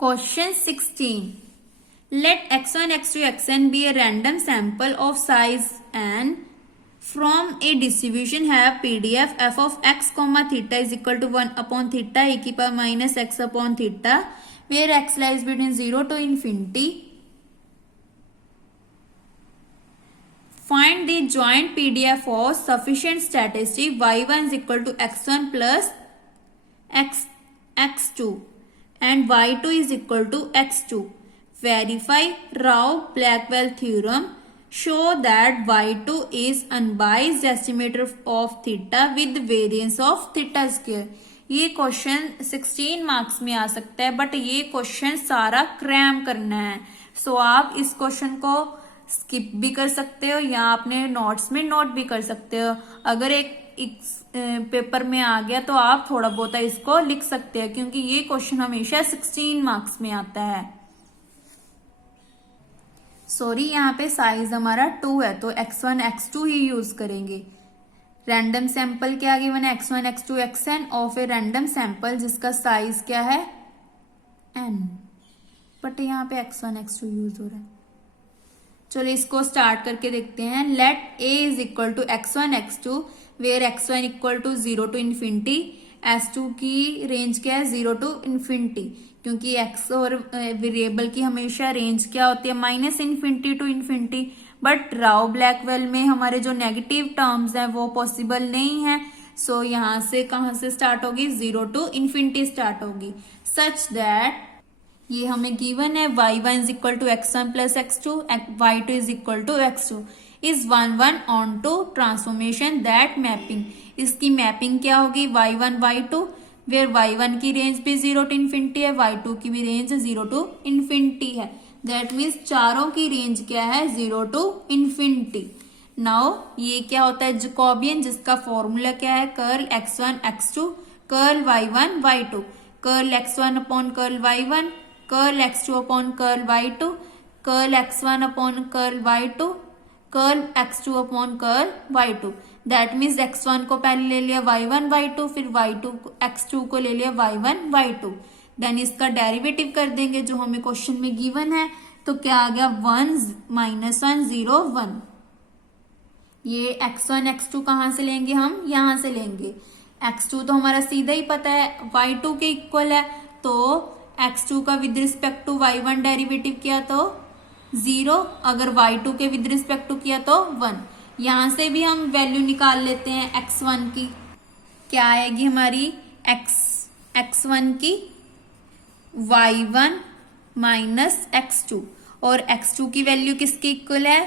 Question 16. Let x1, x2, xn be a random sample of size n from a distribution have PDF f of x comma theta is equal to 1 upon theta e की power minus x upon theta where x lies between 0 to infinity. Find the joint PDF for sufficient statistic y1 is equal to x1 plus x2 and y2 is equal to x2. Verify Rao-Blackwell theorem. Show that y2 is unbiased estimator of theta with variance of theta square. ये question 16 marks में आ सकता है, but ये question सारा cram करना है. सो आप इस क्वेश्चन को स्किप भी कर सकते हो या अपने नोट्स में नोट भी कर सकते हो. अगर एक पेपर में आ गया तो आप थोड़ा बहुत इसको लिख सकते हैं, क्योंकि ये क्वेश्चन हमेशा 16 मार्क्स में आता है. सॉरी, यहाँ पे साइज हमारा 2 है तो x1 x2 ही यूज करेंगे. रैंडम सैंपल क्या गिवन है, x1 x2 xn of a random sample जिसका साइज क्या है n, बट यहाँ पे x1 x2 यूज हो रहा है. चलो इसको स्टार्ट करके देखते हैं. Let a is equal to x1 x2 where x1 equal to 0 to infinity. s2 की रेंज क्या है, 0 टू इन्फिनिटी, क्योंकि x और वेरिएबल की हमेशा रेंज क्या होती है, minus infinity to infinity. But Rao Blackwell में हमारे जो नेगेटिव टर्म्स हैं वो पॉसिबल नहीं है. सो यहाँ से कहाँ से स्टार्ट होगी, 0 टू इन्फिनिटी स्टार्ट होगी. सच दैट ये हमें गिवन है y1 is equal to x1 plus x2, y2 is equal to x2 is 1 onto transformation that mapping. इसकी मैपिंग क्या होगी, y1 y2 वेयर y1 की रेंज भी 0 टू इन्फिनिटी है, y2 की भी रेंज 0 टू इन्फिनिटी है. दैट मीन्स चारों की रेंज क्या है, 0 टू इन्फिनिटी. नाउ ये क्या होता है, जैकोबियन, जिसका फॉर्मूला क्या है, curl x1 x2 curl y1 y2 curl x1 upon curl y1 curl x2 upon curl y2 curl x1 upon curl y2 curl x2 upon curl y2. That means x1 को पहले ले लिया y1 y2, फिर y2 x2 को ले लिया y1 y2. Then इसका derivative कर देंगे जो हमें क्वेश्चन में गिवन है. तो क्या आ गया, 1 माइनस 1 0 1. ये x1 x2 कहाँ से लेंगे, हम यहाँ से लेंगे. x2 तो हमारा सीधा ही पता है y2 के इक्वल है, तो x2 का with respect to y1 derivative किया तो 0, अगर y2 के विद रिस्पेक्ट टू किया तो 1. यहां से भी हम वैल्यू निकाल लेते हैं x1 की. क्या आएगी हमारी x1 की, y1 माइनस x2, और x2 की वैल्यू किसके इक्वल है,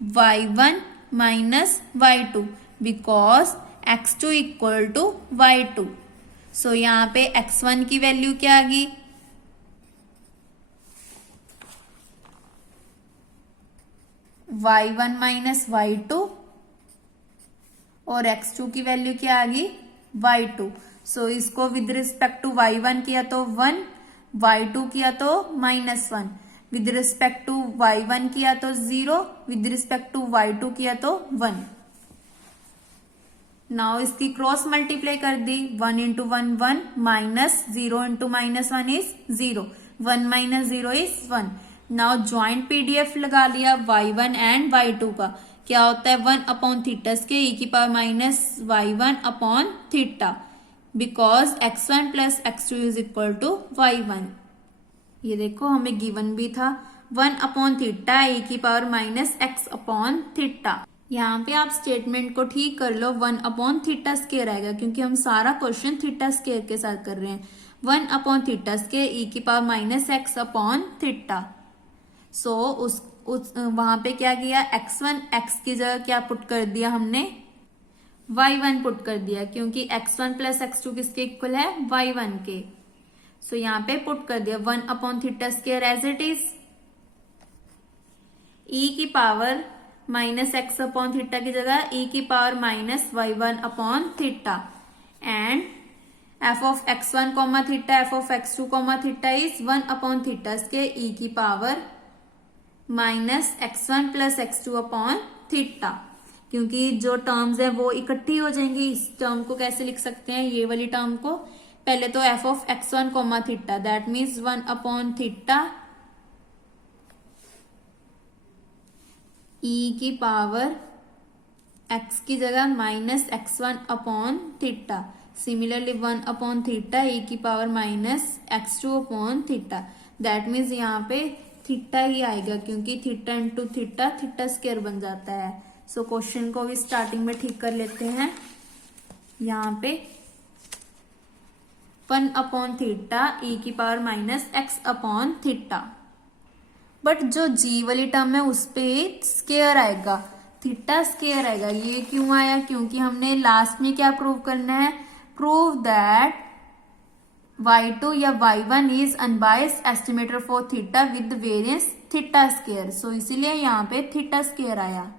y1 minus y2, because x2 equal to y2. So यहाँ पे x1 की वैल्यू क्या आ गई, y1 माइनस y2, और x2 की वैल्यू क्या आ गई, y2. सो इसको विद रिस्पेक्ट टू y1 किया तो 1, y2 किया तो -1, विद रिस्पेक्ट टू y1 किया तो 0, विद रिस्पेक्ट टू y2 किया तो 1. नाउ इसकी क्रॉस मल्टीप्लाई कर दी, 1 into 1 1 minus 0 into -1 is 0, 1 minus 0 is 1. Now joint PDF लगा लिया y1 एंड y2 का. क्या होता है, 1 अपॉन थीटा के e की power minus y1 upon theta, because x1 plus x2 is equal to y1. ये देखो हमें गिवन भी था 1 अपॉन थीटा e की power minus x upon theta. यहाँ पे आप स्टेटमेंट को ठीक कर लो, 1 अपॉन थीटा स्केयर आएगा, क्योंकि हम सारा क्वेश्चन थीटा स्केयर के साथ कर रहे हैं. 1 अपॉन थीटा स्केयर e की power minus x upon theta. So उस वहां पे क्या किया, x1 x की जगह क्या पुट कर दिया हमने, y1 पुट कर दिया, क्योंकि x1 प्लस x2 किसके इक्वल है, y1 के. सो यहाँ पे पुट कर दिया 1 upon theta square as it is, e की power minus x upon theta की जगह e की power minus y1 upon theta. And f of x1 comma theta f of x2 comma theta is 1 upon theta के e की power minus x1 plus x2 upon theta. क्योंकि जो terms है वो इकट्ठी हो जाएंगी. इस टर्म को कैसे लिख सकते हैं, ये वाली टर्म को पहले तो F of x1 comma theta, that means 1 upon theta E की पावर x की जगह minus x1 upon theta, similarly 1 upon theta E की power minus x2 upon theta, that means यहाँ पे थीटा ही आएगा क्योंकि theta into theta theta square बन जाता है। सो क्वेश्चन को भी स्टार्टिंग में ठीक कर लेते हैं। यहाँ पे 1 अपॉन थीटा ई की power minus x upon theta, but जो जी वाली टर्म है उस पे स्क्वायर आएगा, थीटा स्क्वायर आएगा। ये क्यों आया? क्योंकि हमने लास्ट में क्या प्रूव करना है, प्रूव दैट y2 या y1 is unbiased estimator for theta with variance theta square. So इसीलिए यहाँ पे थीटा स्क्वायर आया।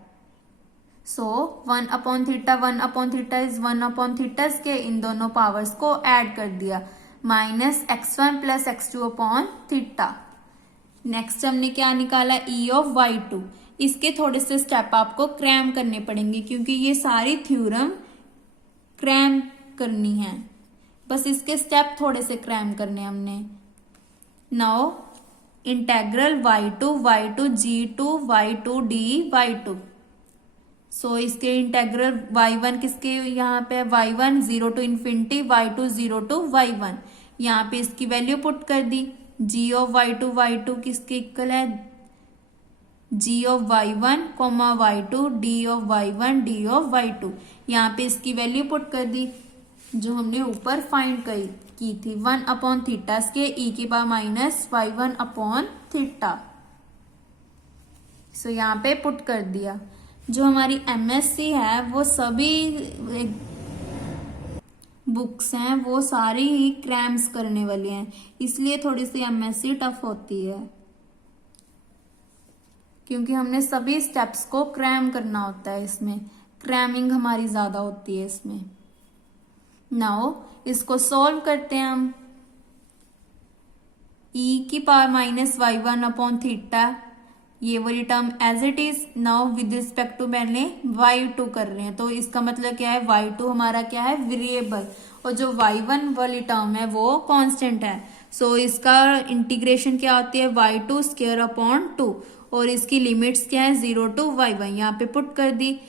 So 1 upon theta is 1 upon theta square, इन दोनों पावर्स को ऐड कर दिया, minus x1 plus x2 upon theta. Next हमने क्या निकाला, e ऑफ y2। इसके थोड़े से स्टेप आपको क्रैम करने पड़ेंगे क्योंकि ये सारी थ्योरम क्रैम करनी है, बस इसके स्टेप थोड़े से क्रैम करने हमने। Now integral y2 g2 y2 d y2। सो इसके इंटेग्रल y1 किसके यहाँ पे y1 0 to infinity, y2 0 to y1। यहाँ पे इसकी वैल्यू पुट कर दी, g ऑफ y2 किसके इक्वल है, g of y1 comma y2 d of y1 d of y2। यहाँ पे इसकी वैल्यू पुट कर दी जो हमने ऊपर फाइंड की थी, 1 अपॉन थीटा के ई की power minus y1 upon theta. So यहाँ पे पुट कर दिया। जो हमारी एमएससी है वो सभी बुक्स हैं वो सारी ही क्रैम्स करने वाली हैं, इसलिए थोड़ी सी एमएससी टफ होती है क्योंकि हमने सभी स्टेप्स को क्रैम करना होता है, इसमें क्रैमिंग हमारी ज्यादा होती है इसमें। नाउ इसको सॉल्व करते हैं हम। e की power minus y1 upon theta, ये वाली term as it is. Now with respect to मैंने y2 कर रहे हैं, तो इसका मतलब क्या है, y2 हमारा क्या है, वेरिएबल, और जो y1 वाली टर्म है वो कांस्टेंट है। सो इसका इंटीग्रेशन क्या होती है, y2 स्क्वायर अपॉन 2, और इसकी लिमिट्स क्या है, 0 टू y1। यहाँ पे पुट कर दी,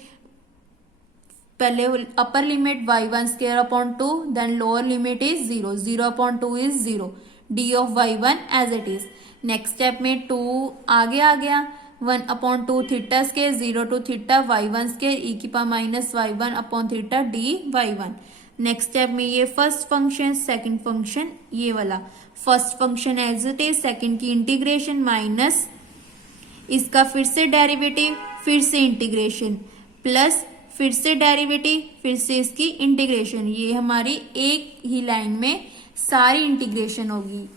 पहले upper limit y1 square upon 2, then lower limit is 0, 0 upon 2 is 0, d of y1 as it is. Next step में 2 आगे आ गया, 1 upon 2 theta square 0 to theta y1 square E की power minus y1 upon theta d y1। Next step में ये first function, second function ये वाला, first function as it is, second की इंटीग्रेशन माइनस इसका फिर से डेरिवेटिव, फिर से इंटीग्रेशन, प्लस फिर से डेरिवेटिव, फिर से इसकी इंटीग्रेशन। ये हमारी एक ही लाइन में सारी इंटीग्रेशन होगी।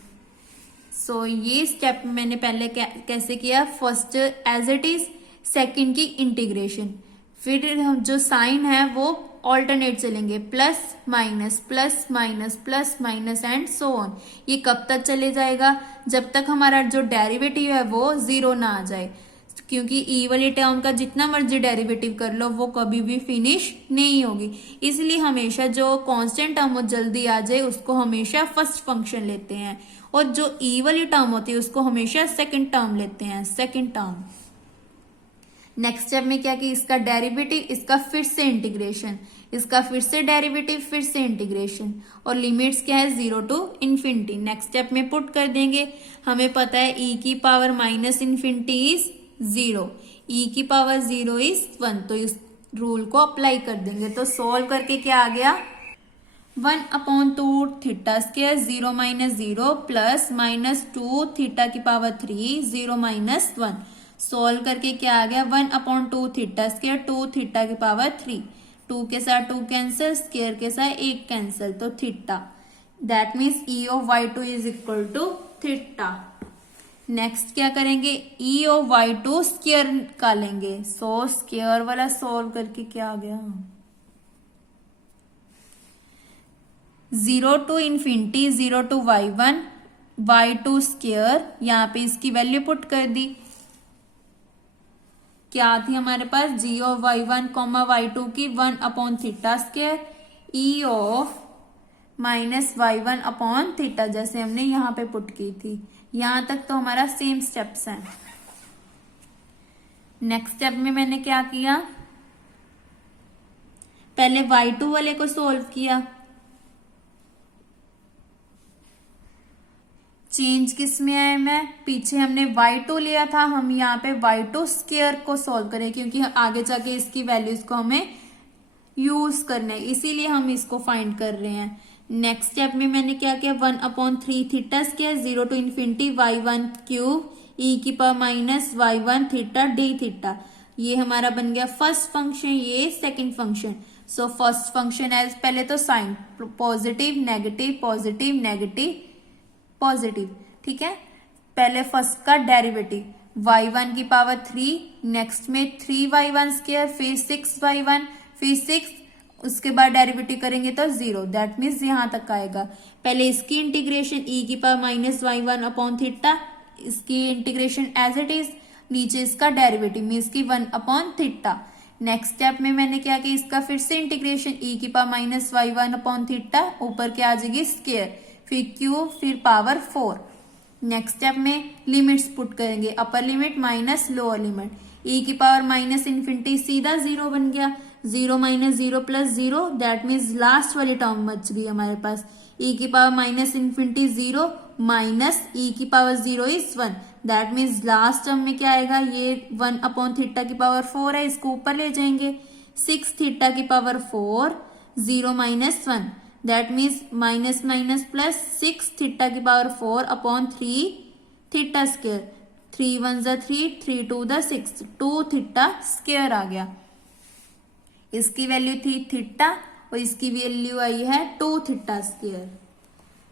सो ये स्टेप मैंने पहले कैसे किया, first as it is, second की इंटीग्रेशन, फिर हम जो साइन है वो ऑल्टरनेट चलेंगे, plus minus plus minus plus minus and so on. ये कब तक चले जाएगा, जब तक हमारा जो डेरिवेटिव है वो 0 ना आ जाए, क्योंकि ई वाली टर्म का जितना मर्जी डेरिवेटिव कर लो वो कभी भी फिनिश नहीं होगी। इसलिए हमेशा जो कांस्टेंट टर्म जल्दी आ जाए उसको हमेशा फर्स्ट फंक्शन लेते हैं, और जो ई वाली टर्म होती है उसको हमेशा सेकंड टर्म लेते हैं, सेकंड टर्म। नेक्स्ट स्टेप में क्या कि इसका डेरिवेटिव, इसका फिर से इंटीग्रेशन, इसका फिर से डेरिवेटिव, फिर से इंटीग्रेशन, और लिमिट्स क्या है, 0 टू इन्फिनिटी। नेक्स्ट स्टेप में पुट कर देंगे, हमें पता है ई की पावर माइनस इन्फिनिटी इज 0, ई की पावर 0 इज 1, तो इस रूल को अप्लाई कर देंगे। तो सॉल्व करके क्या आ गया, 1 upon 2 theta square 0 minus 0 plus minus 2 theta की पावर 3 0 माइनस 1। सॉल्व करके क्या आ गया, 1 अपॉन 2 थीटा स्क्वायर 2 थीटा की पावर 3, 2 के साथ 2 कैंसिल, स्क्वायर के साथ 1 कैंसिल, तो theta, that means E of y2 is equal to theta. Next क्या करेंगे, ई ऑफ y2 स्क्वायर निकालेंगे। सो स्क्वायर वाला सॉल्व करके क्या आ गया, 0 to infinity 0 to y1 y2 square, यहाँ पे इसकी वैल्यू पुट कर दी, क्या थी हमारे पास, g of y1 comma y2 की 1 upon theta square, E of minus y1 upon theta, जैसे हमने यहाँ पे पुट की थी। यहां तक तो हमारा सेम स्टेप्स हैं। नेक्स्ट स्टेप में मैंने क्या किया, पहले y2 वाले को सोल्व किया। चेंज किस में आया, मैं पीछे हमने y2 लिया था, हम यहाँ पे y2 स्क्वायर को सोल्व करें, क्योंकि आगे जाके इसकी वैल्यूज को हमें यूज करना है, इसीलिए हम इसको फाइंड कर रहे हैं। नेक्स्ट स्टेप में मैंने क्या किया, 1/3 theta square 0 to infinity y1 cube e की power minus y1 theta D theta. ये हमारा बन गया फर्स्ट फंक्शन, ये second function. So first function as पहले तो sign positive negative positive negative positive, ठीक है। पहले फर्स्ट का डेरिवेटिव y1 की पावर 3, नेक्स्ट में 3y1 स्क्वायर, फिर 6y1, फिर 6, उसके बाद डेरिवेटिव करेंगे तो 0, दैट मीन्स यहां तक आएगा। पहले इसकी इंटीग्रेशन e की power minus y1 upon theta, इसकी इंटीग्रेशन एज इट इज, नीचे इसका डेरिवेटिव मीन्स की 1 अपॉन थीटा। नेक्स्ट स्टेप में मैंने क्या किया, इसका फिर से इंटीग्रेशन e की power minus y1 upon theta, ऊपर क्या आ जाएगी स्क्वायर, फिर क्यूब, फिर पावर 4। नेक्स्ट स्टेप में लिमिट्स पुट करेंगे, upper limit minus lower limit, e की पावर माइनस इन्फिनिटी सीधा 0 बन गया, 0 minus 0 plus 0, that means last वाली टर्म बच गई हमारे पास, e की power minus infinity 0 minus e की power 0 is 1, that means last term में क्या आएगा, ये 1 अपॉन थीटा की पावर 4 है, इसको ऊपर ले जाएंगे, 6 थीटा की power 4, 0 minus 1, that means minus minus plus 6 theta की पावर 4 अपॉन 3 थीटा स्क्वायर, 3 1 जा 3, 3 2 जा 6, 2 थीटा स्क्वायर आ गया। इसकी वैल्यू थी थीटा और इसकी वैल्यू आई है 2 थीटा स्क्वायर।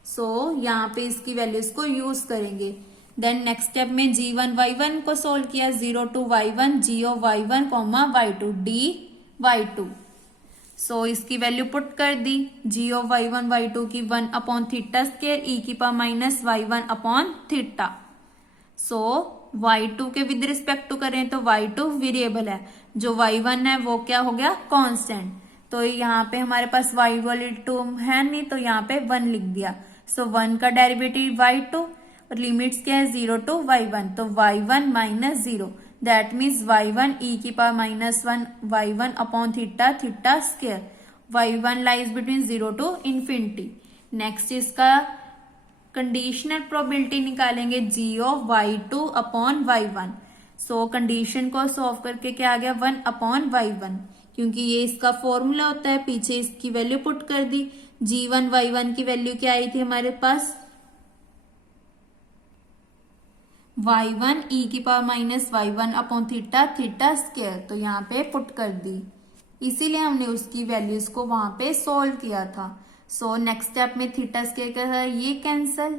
सो यहाँ पे इसकी वैल्यूज को यूज करेंगे। देन नेक्स्ट स्टेप में g1 y1 को सोल्व किया, 0 to y1 g of y1 comma y2 D y2। सो इसकी वैल्यू पुट कर दी, g ऑफ y1 y2 की 1 अपॉन थीटा स्क्वायर e की power minus y1 upon theta. So y2 के with respect to करें तो y2 variable है, जो y1 है वो क्या हो गया कांस्टेंट। तो यहाँ पे हमारे पास y वाली टर्म है नहीं, तो यहाँ पे 1 लिख दिया। सो 1 का डेरिवेटिव y2 और लिमिट्स क्या है 0 to y1, तो y1 minus 0, that means y1 e की power minus 1 y1 upon theta theta square, y1 lies between 0 to infinity. Next इसका कंडीशनल प्रोबेबिलिटी निकालेंगे g of y2 upon y1। So condition को solve करके क्या आ गया 1 upon y1, क्योंकि ये इसका फॉर्मूला होता है, पीछे इसकी वैल्यू पुट कर दी। g1 y1 की वैल्यू क्या आई थी हमारे पास, y1 e की power minus y1 upon theta theta square, तो यहाँ पे पुट कर दी, इसीलिए हमने उसकी वैल्यूज को वहां पे सोल्व किया था। सो नेक्स्ट स्टेप में थीटा स्क्वायर के साथ ये कैंसल,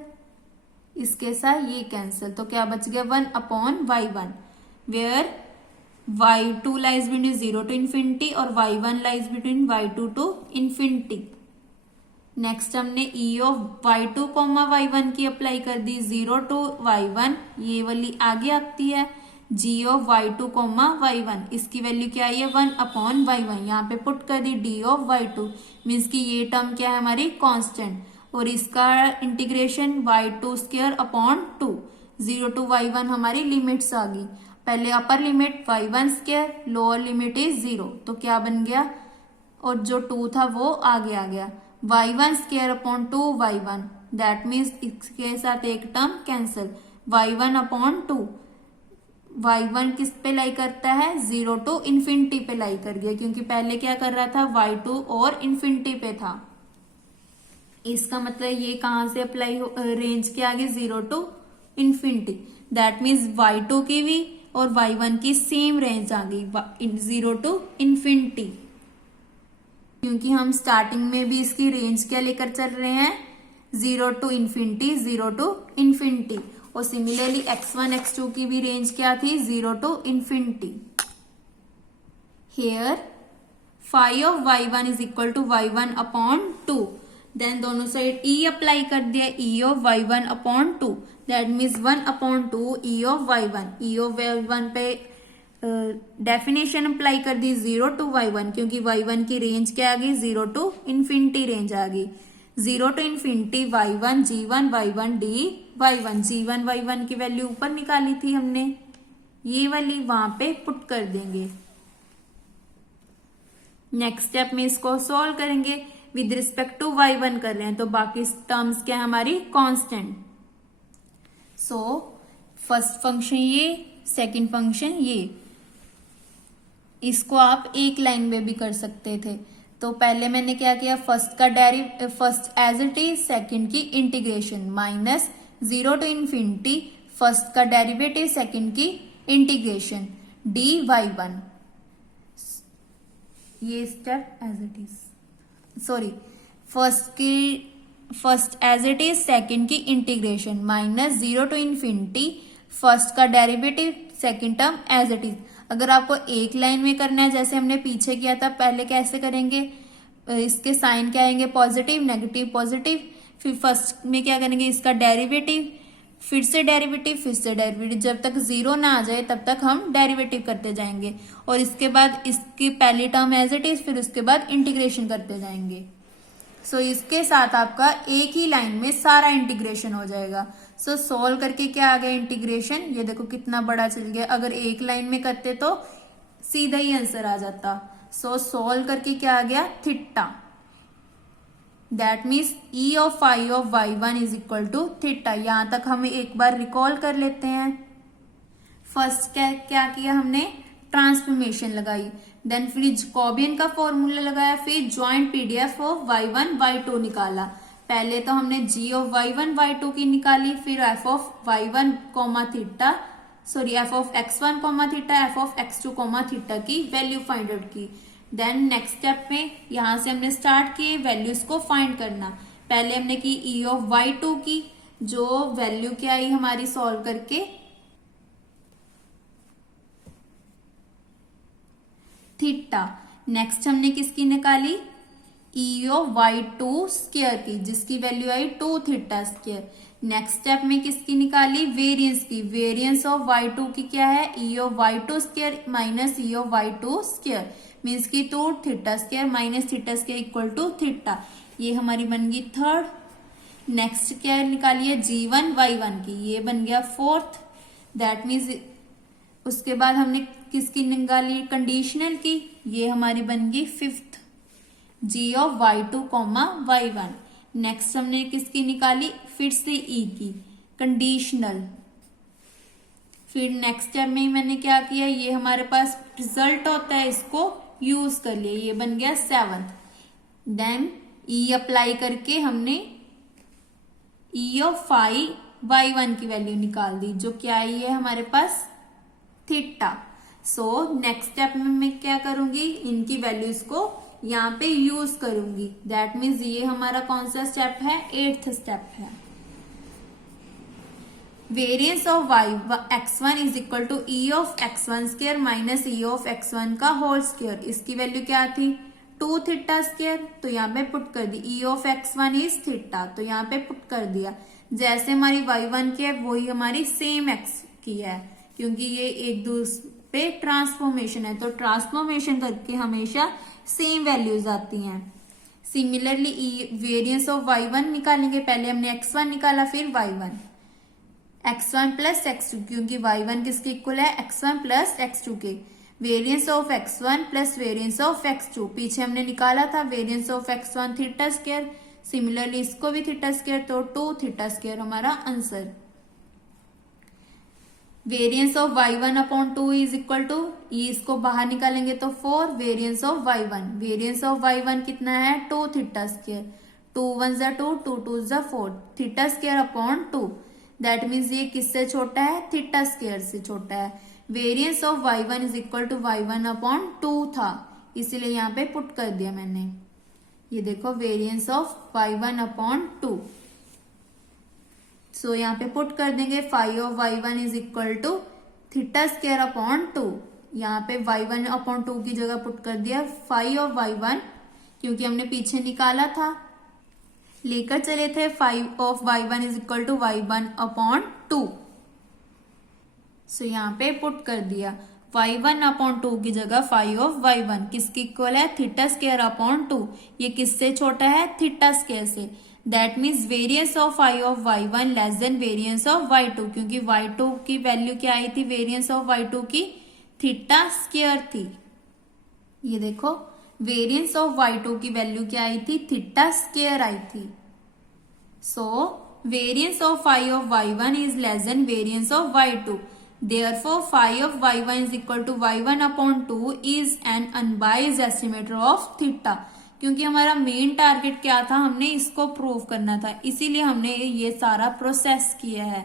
इसके साथ ये कैंसल, तो क्या बच गया 1 upon y1, where y2 lies between 0 to infinity और y1 lies between y2 to infinity. Next हमने e of y2 comma y1 की अप्लाई कर दी, 0 to y1, ये वाली आगे आती है, g of y2 comma y1, इसकी वैल्यू क्या आई है 1 अपॉन y1, यहाँ पे पुट कर दी d ऑफ y2, मीन्स की ये टर्म क्या है हमारी कांस्टेंट, और इसका integration y2 square upon 2, 0 to y1 हमारी लिमिट्स आ गई। पहले upper limit y1 square, lower limit is 0, तो क्या बन गया, और जो 2 था वो आगे आ गया, y1 square upon 2 y1, that means इसके साथ एक term cancel, y1 upon 2, y1 किस पे लाई करता है 0 to इन्फिनिटी पे लाई कर गया, क्योंकि पहले क्या कर रहा था y2 और इन्फिनिटी पे था। इसका मतलब ये कहां से अप्लाई रेंज के आगे 0 to infinity, that means y2 की भी और y1 की सेम रेंज आ गई 0 to इन्फिनिटी, क्योंकि हम स्टार्टिंग में भी इसकी रेंज क्या लेकर चल रहे हैं 0 to इन्फिनिटी 0 to इन्फिनिटी, और सिमिलरली x1 x2 की भी रेंज क्या थी 0 to infinity. Here phi of y1 is equal to y1 upon 2, then दोनों साइड e अप्लाई कर दिया, e of y1 upon 2, that means 1 upon 2 e of y1, e of y1 पे definition apply कर दी 0 to y1, क्योंकि y1 की range क्या आ गई 0 to infinity range आ गई, 0 to infinity y1 g1 y1 d y1 g1 y1 की value ऊपर निकाली थी हमने, ये वाली वहां पे पुट कर देंगे। नेक्स्ट स्टेप में इसको सॉल्व करेंगे, विद रिस्पेक्ट टू y1 कर रहे हैं तो बाकी टर्म्स क्या है हमारी कांस्टेंट। सो फर्स्ट फंक्शन ये, सेकंड फंक्शन ये, इसको आप एक लाइन में भी कर सकते थे। तो पहले मैंने क्या किया, first as it is, second की integration, minus 0 to infinity first का डेरिवेटिव, सेकंड की इंटीग्रेशन dy1, ये step as it is, sorry first as it is, second की integration, minus 0 to infinity first का derivative, second term as it is. अगर आपको एक line में करना है जैसे हमने पीछे किया था, पहले कैसे करेंगे, इसके साइन क्या आएंगे, पॉजिटिव नेगेटिव पॉजिटिव, फिर फर्स्ट में क्या करेंगे इसका डेरिवेटिव, फिर से डेरिवेटिव, फिर से डेरिवेटिव, जब तक 0 ना आ जाए तब तक हम डेरिवेटिव करते जाएंगे, और इसके बाद इसकी पहली टर्म एज इट इज, फिर उसके बाद इंटीग्रेशन करते जाएंगे। सो इसके साथ आपका एक ही लाइन में सारा इंटीग्रेशन हो जाएगा। सो सोल्व करके क्या आ गया इंटीग्रेशन, ये देखो कितना बड़ा चल गया। अगर एक लाइन में करते तो सीधा ही आंसर आ जाता। सो सोल्व करके क्या आ गया, theta, that means E of phi of y1 is equal to theta. यहां तक हम एक बार रिकॉल कर लेते हैं। फर्स्ट क्या किया हमने, ट्रांसफॉर्मेशन लगाई, देन फिर जैकोबियन का फॉर्मूला लगाया, फिर joint PDF of y1 y2 निकाला। पहले तो हमने g ऑफ y1 y2 की निकाली, फिर f of y1 comma theta, sorry f of x1 comma theta, f of x2 comma theta की वैल्यू फाइंड आउट की। देन नेक्स्ट स्टेप में यहां से हमने स्टार्ट किए वैल्यूज को फाइंड करना। पहले हमने की e ऑफ y2 की, जो वैल्यू क्या आई हमारी सॉल्व करके, थीटा। नेक्स्ट हमने किसकी निकाली, ई ऑफ y2 स्क्वायर की, जिसकी वैल्यू आई 2 थीटा स्क्वायर। नेक्स्ट स्टेप में किसकी निकाली, वेरिएंस की, वेरिएंस ऑफ y2 की क्या है, E of y2 square minus E of y2 square, means की 2 theta square minus theta square equal to theta. ये हमारी बन गई थर्ड। नेक्स्ट क्या निकाली है, g1 y1 की, ये बन गया फोर्थ। दैट मीन्स उसके बाद हमने किसकी निकाली, कंडीशनल की, ये हमारी बन गई fifth, g of y2 comma y1। Next हमने किसकी निकाली, फिर से e की, कंडीशनल। फिर नेक्स्ट स्टेप में मैंने क्या किया, ये हमारे पास रिजल्ट होता है, इसको यूज कर लिया, ये बन गया सेवंथ। देन e अप्लाई करके हमने e ऑफ फाई y1 की वैल्यू निकाल दी, जो क्या आई है हमारे पास, थीटा। सो नेक्स्ट स्टेप में मैं क्या करूंगी, इनकी वैल्यूज को यहाँ पे यूज करूंगी। दैट मीन्स ये हमारा कौन सा स्टेप है, 8th स्टेप है। Variance of x1 is equal to E of x1 square minus E of x1 का होल स्क्वायर। इसकी वैल्यू क्या थी, 2 थीटा स्क्वायर, तो यहाँ पे पुट कर दी। E of x1 is theta, तो यहाँ पे पुट कर दिया। जैसे हमारी y1 की है वही हमारी सेम x की है, क्योंकि ये एक दूसरे पे ट्रांसफॉर्मेशन है, तो ट्रांसफॉर्मेशन करके हमेशा सेम वैल्यूज आती हैं। सिमिलरली वेरिएंस ऑफ y1 निकालेंगे, पहले हमने x1 निकाला फिर y1, x1 प्लस x2, क्योंकि y1 किसके इक्वल है, x1 प्लस x2 के। Variance of x1 plus variance of x2, पीछे हमने निकाला था variance of x1 theta square, similarly इसको भी थीटा स्क्वायर, तो 2 थीटा स्क्वायर हमारा answer. Variance of y1 upon 2 is equal to, इसको बाहर निकालेंगे तो 4, variance of y1, variance of y1 कितना है, 2 थीटा स्क्वायर, 2 1 जा 2, 2 2 जा 4, theta square upon 2। That means ये किससे छोटा है, थीटा स्क्वायर से छोटा है। Variance of y1 is equal to y1 upon 2 था, इसीलिए यहाँ पे पुट कर दिया मैंने। ये देखो variance of y1 upon 2, so यहाँ पे पुट कर देंगे phi of y1 is equal to theta square upon 2। यहाँ पे y1 अपॉन 2 की जगह पुट कर दिया फाई ऑफ y1, क्योंकि हमने पीछे निकाला था, लेकर चले थे phi of y1 is equal to y1 upon 2। So यहाँ पे पुट कर दिया y1 अपॉन 2 की जगह फाई ऑफ y1 किसकी इक्वल है, थीटा स्क्वायर अपॉन 2। ये किससे छोटा है, थीटा स्क्वायर से। That means variance of phi of y1 less than variance of y2, क्योंकि y2 की वैल्यू क्या आई थी, वेरियंस ऑफ y2 की थीटा स्क्वायर थी। ये देखो वेरियंस ऑफ y2 की वैल्यू क्या आई थी, थीटा स्क्वायर आई थी। So variance of phi of y1 is less than variance of y2। Therefore, phi of y1 is equal to y1 upon 2 is an unbiased estimator of theta। क्योंकि हमारा main target क्या था, हमने इसको prove करना था, इसीलिए हमने ये सारा प्रोसेस किया है।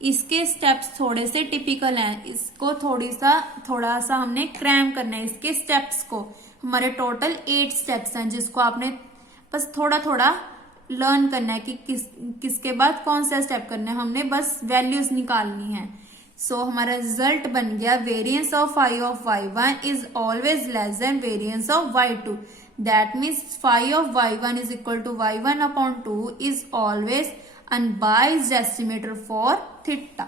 इसके स्टेप्स थोड़े से टिपिकल हैं, इसको थोड़ा सा हमने क्रैम करना है इसके स्टेप्स को। हमारे टोटल 8 स्टेप्स हैं जिसको आपने बस थोड़ा थोड़ा लर्न करना है कि किसके बाद कौन सा स्टेप करना है, हमने बस वैल्यूज निकालनी है। सो हमारा रिजल्ट बन गया variance of phi of y1 is always less than variance of y2। That means phi of y1 is equal to y1 upon 2 is always unbiased estimator for theta.